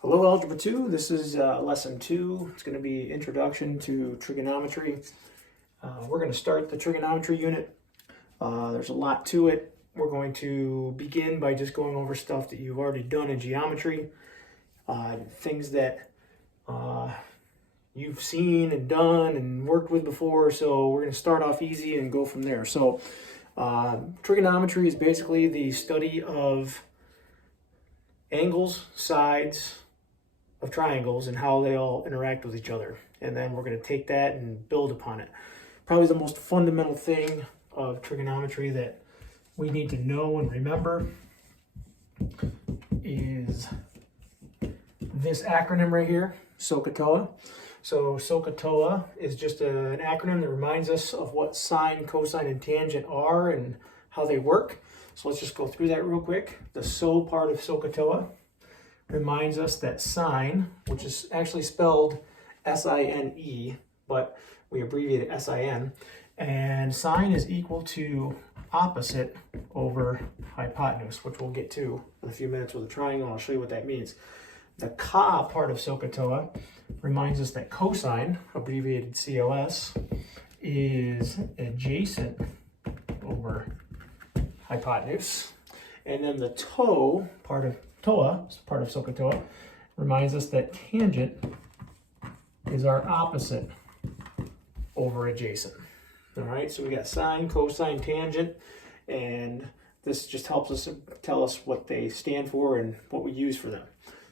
Hello, Algebra 2. This is Lesson 2. It's going to be Introduction to Trigonometry. We're going to start the trigonometry unit. There's a lot to it. We're going to begin by just going over stuff that you've already done in geometry, things that you've seen and done and worked with before. So we're going to start off easy and go from there. So trigonometry is basically the study of angles, sides of triangles, and how they all interact with each other. And then we're going to take that and build upon it. Probably the most fundamental thing of trigonometry that we need to know and remember is this acronym right here, SOHCAHTOA. So SOHCAHTOA is just an acronym that reminds us of what sine, cosine, and tangent are and how they work. So let's just go through that real quick. The SO part of SOHCAHTOA reminds us that sine, which is actually spelled S-I-N-E, but we abbreviate it S-I-N, and sine is equal to opposite over hypotenuse, which we'll get to in a few minutes with a triangle. I'll show you what that means. The Ka part of SOHCAHTOA reminds us that cosine, abbreviated COS, is adjacent over hypotenuse. And then the TOA part of SOHCAHTOA reminds us that tangent is our opposite over adjacent. All right, so we got sine, cosine, tangent, and this just helps us tell us what they stand for and what we use for them.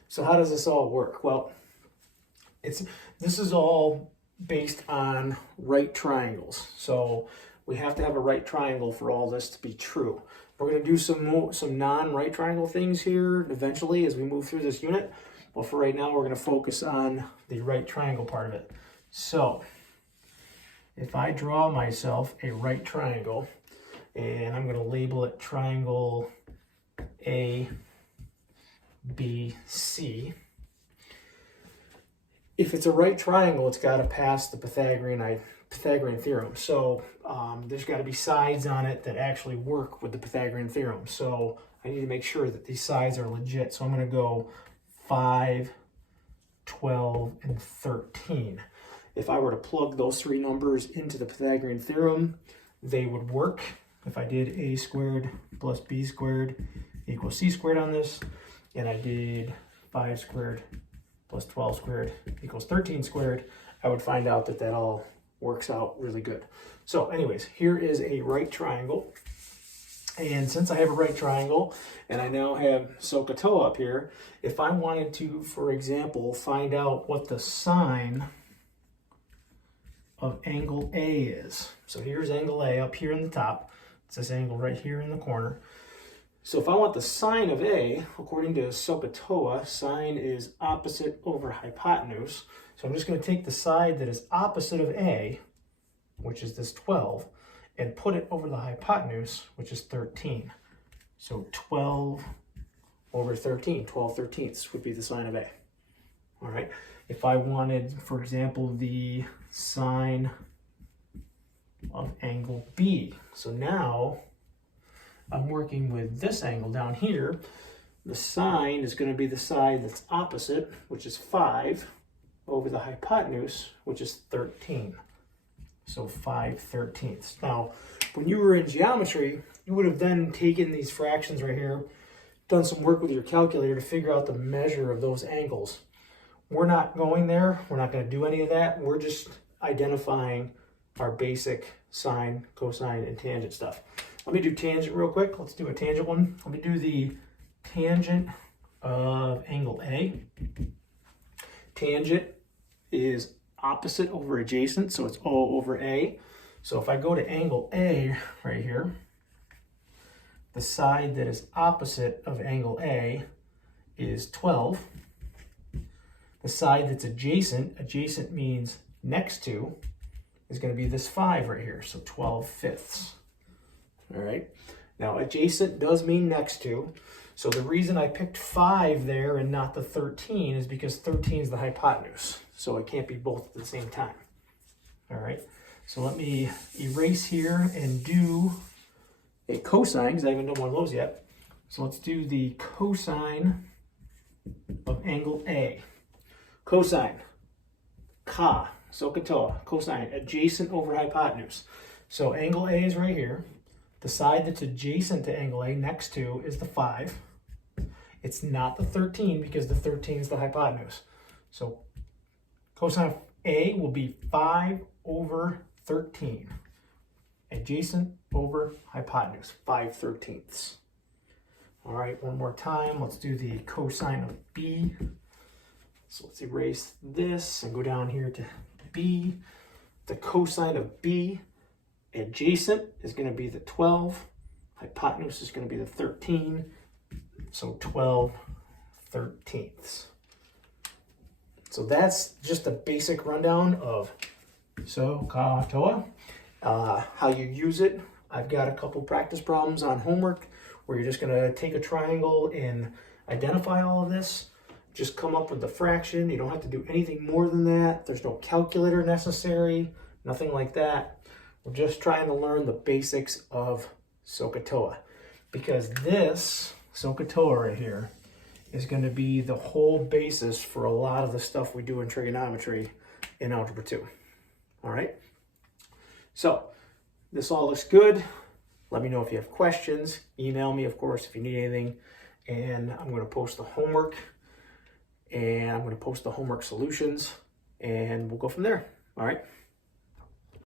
So how does this all work? Well, this is all based on right triangles. So we have to have a right triangle for all this to be true. We're going to do some non-right triangle things here eventually as we move through this unit. But for right now, we're going to focus on the right triangle part of it. So if I draw myself a right triangle, and I'm going to label it triangle A, B, C. If it's a right triangle, it's got to pass the Pythagorean theorem. So there's got to be sides on it that actually work with the Pythagorean theorem. So I need to make sure that these sides are legit. So I'm going to go 5, 12, and 13. If I were to plug those three numbers into the Pythagorean theorem, they would work. If I did a squared plus b squared equals c squared on this, and I did 5 squared plus 12 squared equals 13 squared, I would find out that that all works out really good. So anyways, here is a right triangle. And since I have a right triangle and I now have SOHCAHTOA up here, if I wanted to, for example, find out what the sine of angle A is. So here's angle A up here in the top. It's this angle right here in the corner. So if I want the sine of A, according to SOHCAHTOA, sine is opposite over hypotenuse. So I'm just going to take the side that is opposite of A, which is this 12, and put it over the hypotenuse, which is 13. So 12 over 13, 12/13 would be the sine of A. All right. If I wanted, for example, the sine of angle B. So now I'm working with this angle down here. The sine is going to be the side that's opposite, which is 5, over the hypotenuse, which is 13. So 5/13. Now, when you were in geometry, you would have then taken these fractions right here, done some work with your calculator to figure out the measure of those angles. We're not going there. We're not going to do any of that. We're just identifying our basic sine, cosine, and tangent stuff. Let me do tangent real quick. Let's do a tangent one. Let me do the tangent of angle A. Tangent is opposite over adjacent, so it's O over A. So if I go to angle A right here, the side that is opposite of angle A is 12. The side that's adjacent means next to, is going to be this 5 right here, so 12/5. All right. Now, adjacent does mean next to. So the reason I picked 5 there and not the 13 is because 13 is the hypotenuse. So it can't be both at the same time. All right. So let me erase here and do a cosine, because I haven't done one of those yet. So let's do the cosine of angle A. Cosine, ka, SOHCAHTOA, cosine, adjacent over hypotenuse. So angle A is right here. The side that's adjacent to angle A next to is the 5. It's not the 13 because the 13 is the hypotenuse. So cosine of A will be 5 over 13. Adjacent over hypotenuse, 5/13. All right, one more time. Let's do the cosine of B. So let's erase this and go down here to B. The cosine of B, adjacent is going to be the 12. Hypotenuse is going to be the 13. So 12/13. So that's just a basic rundown of SOHCAHTOA. How you use it. I've got a couple practice problems on homework where you're just going to take a triangle and identify all of this. Just come up with the fraction. You don't have to do anything more than that. There's no calculator necessary, nothing like that. We're just trying to learn the basics of SOHCAHTOA, because this SOHCAHTOA right here is going to be the whole basis for a lot of the stuff we do in trigonometry in Algebra 2. All right? So this all looks good. Let me know if you have questions. Email me, of course, if you need anything. And I'm going to post the homework. And I'm going to post the homework solutions. And we'll go from there. All right?